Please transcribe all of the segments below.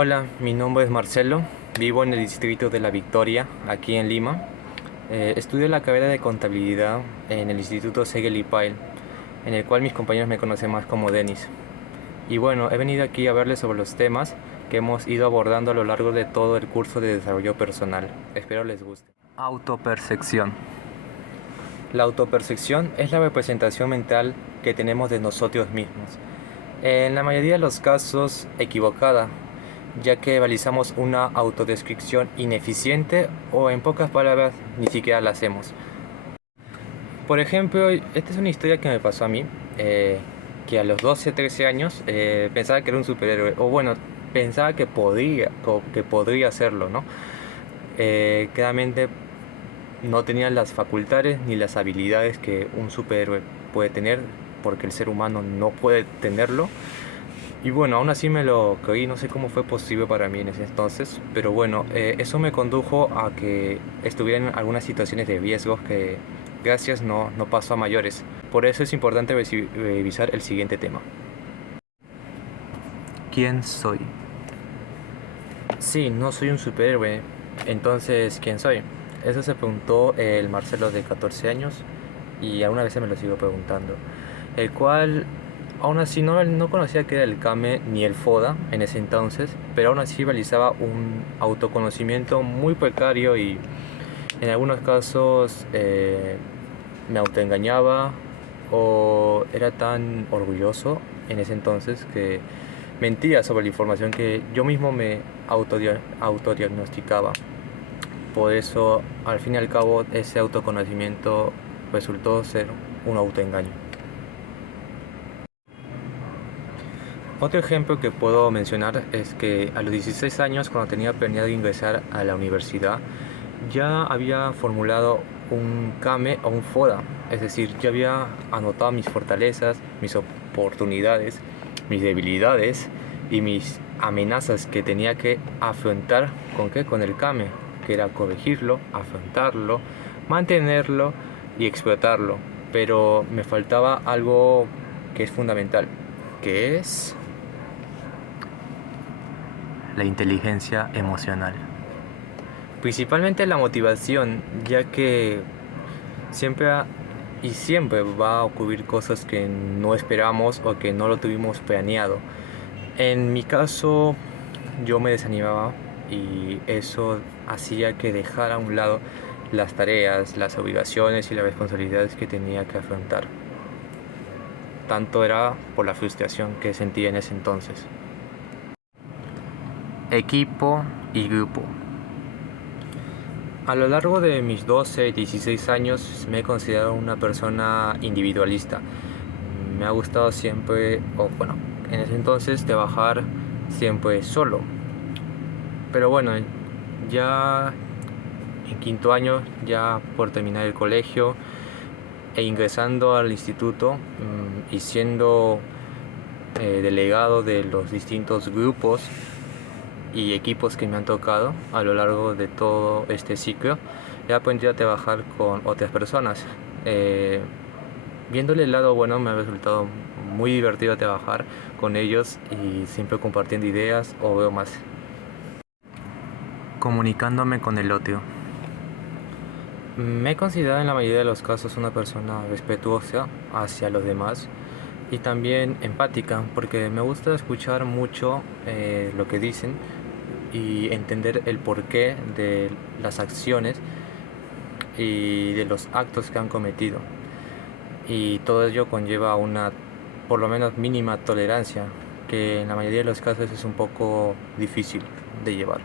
Hola, mi nombre es Marcelo, vivo en el distrito de La Victoria, aquí en Lima. Estudio la carrera de contabilidad en el Instituto Seguel y Pyle, en el cual mis compañeros me conocen más como Denis. Y bueno, he venido aquí a verles sobre los temas que hemos ido abordando a lo largo de todo el curso de desarrollo personal. Espero les guste. Autopercepción. La autopercepción es la representación mental que tenemos de nosotros mismos. En la mayoría de los casos equivocada, ya que realizamos una autodescripción ineficiente o en pocas palabras ni siquiera la hacemos. Por ejemplo, esta es una historia que me pasó a mí, que a los 12 13 años pensaba que era un superhéroe, o bueno, pensaba que podría hacerlo, ¿no? Claramente no tenía las facultades ni las habilidades que un superhéroe puede tener, porque el ser humano no puede tenerlo. Y bueno, aún así me lo creí, no sé cómo fue posible para mí en ese entonces, pero bueno, eso me condujo a que estuviera en algunas situaciones de riesgos que gracias no pasó a mayores. Por eso es importante revisar el siguiente tema. ¿Quién soy? Sí, no soy un superhéroe, entonces ¿quién soy? Eso se preguntó el Marcelo de 14 años y aún a veces me lo sigo preguntando, el cual aún así no conocía que era el Kame ni el Foda en ese entonces, pero aún así realizaba un autoconocimiento muy precario y en algunos casos me autoengañaba o era tan orgulloso en ese entonces que mentía sobre la información que yo mismo me autodiagnosticaba. Por eso, al fin y al cabo, ese autoconocimiento resultó ser un autoengaño. Otro ejemplo que puedo mencionar es que a los 16 años, cuando tenía planeado ingresar a la universidad, ya había formulado un KAME o un FODA, es decir, ya había anotado mis fortalezas, mis oportunidades, mis debilidades y mis amenazas que tenía que afrontar ¿con qué? Con el KAME, que era corregirlo, afrontarlo, mantenerlo y explotarlo. Pero me faltaba algo que es fundamental, que es la inteligencia emocional. Principalmente la motivación, ya que siempre siempre va a ocurrir cosas que no esperamos o que no lo tuvimos planeado. En mi caso, yo me desanimaba y eso hacía que dejara a un lado las tareas, las obligaciones y las responsabilidades que tenía que afrontar. Tanto era por la frustración que sentía en ese entonces. Equipo y grupo. A lo largo de mis 12 y 16 años me he considerado una persona individualista. Me ha gustado siempre, o bueno, en ese entonces trabajar siempre solo. Pero bueno, ya en quinto año, ya por terminar el colegio e ingresando al instituto y siendo delegado de los distintos grupos y equipos que me han tocado a lo largo de todo este ciclo, he aprendido a trabajar con otras personas. Viéndole el lado bueno, me ha resultado muy divertido trabajar con ellos y siempre compartiendo ideas o veo más. Comunicándome con el otro. Me he considerado en la mayoría de los casos una persona respetuosa hacia los demás y también empática, porque me gusta escuchar mucho lo que dicen y entender el porqué de las acciones y de los actos que han cometido. Y todo ello conlleva una, por lo menos mínima tolerancia, que en la mayoría de los casos es un poco difícil de llevar.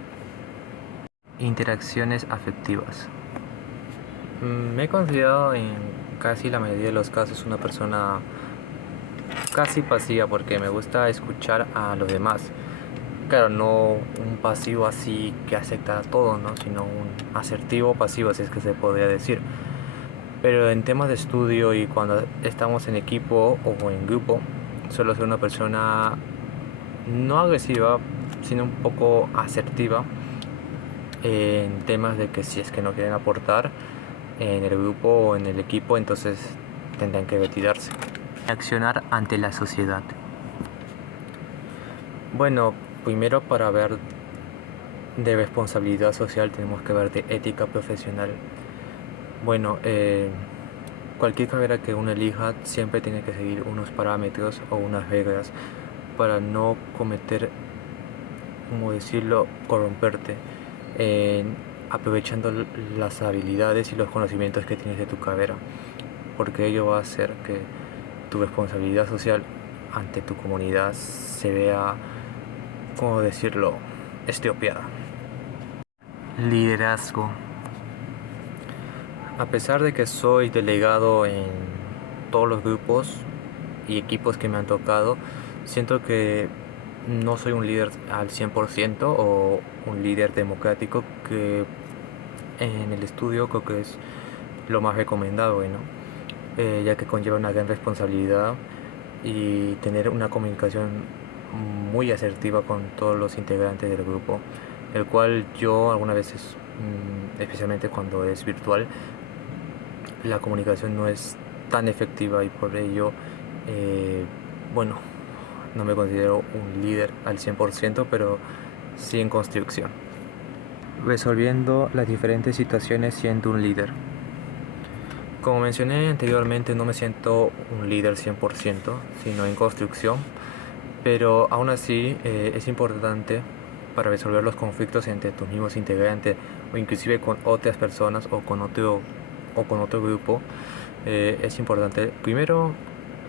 Interacciones afectivas. Me he considerado en casi la mayoría de los casos una persona casi pasiva porque me gusta escuchar a los demás. Claro, no un pasivo así que acepta todo, ¿no? Sino un asertivo pasivo, si es que se podría decir. Pero en temas de estudio y cuando estamos en equipo o en grupo, suelo ser una persona no agresiva, sino un poco asertiva en temas de que si es que no quieren aportar en el grupo o en el equipo, entonces tendrán que retirarse. Accionar ante la sociedad. Bueno, Primero, para ver de responsabilidad social tenemos que ver de ética profesional. Bueno, cualquier carrera que uno elija siempre tiene que seguir unos parámetros o unas reglas para no cometer, como decirlo, corromperte, aprovechando las habilidades y los conocimientos que tienes de tu carrera, porque ello va a hacer que tu responsabilidad social ante tu comunidad se vea, como decirlo, estropeada. Liderazgo. A pesar de que soy delegado en todos los grupos y equipos que me han tocado, siento que no soy un líder al 100% o un líder democrático, que en el estudio creo que es lo más recomendado, ¿no? Ya que conlleva una gran responsabilidad y tener una comunicación muy asertiva con todos los integrantes del grupo, el cual yo algunas veces, especialmente cuando es virtual, la comunicación no es tan efectiva y por ello, eh, bueno, no me considero un líder al 100%, pero sí en construcción. Resolviendo las diferentes situaciones siendo un líder. Como mencioné anteriormente, no me siento un líder 100%, sino en construcción, pero aún así es importante para resolver los conflictos entre tus mismos integrantes o inclusive con otras personas o con otro grupo. Es importante primero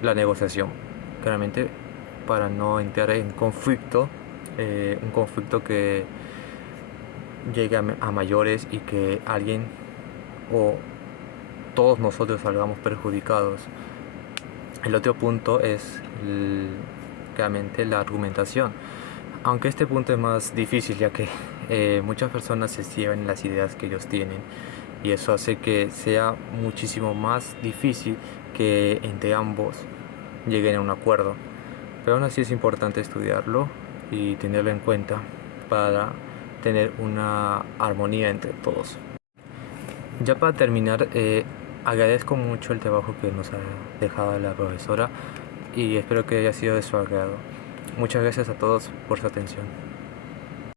la negociación, claramente, para no entrar en conflicto, un conflicto que llegue a mayores y que alguien o todos nosotros salgamos perjudicados. El otro punto es claramente la argumentación, aunque este punto es más difícil, ya que muchas personas se cierran en las ideas que ellos tienen y eso hace que sea muchísimo más difícil que entre ambos lleguen a un acuerdo. Pero aún así es importante estudiarlo y tenerlo en cuenta para tener una armonía entre todos. Ya para terminar, agradezco mucho el trabajo que nos ha dejado la profesora y espero que haya sido de su agrado. Muchas gracias a todos por su atención.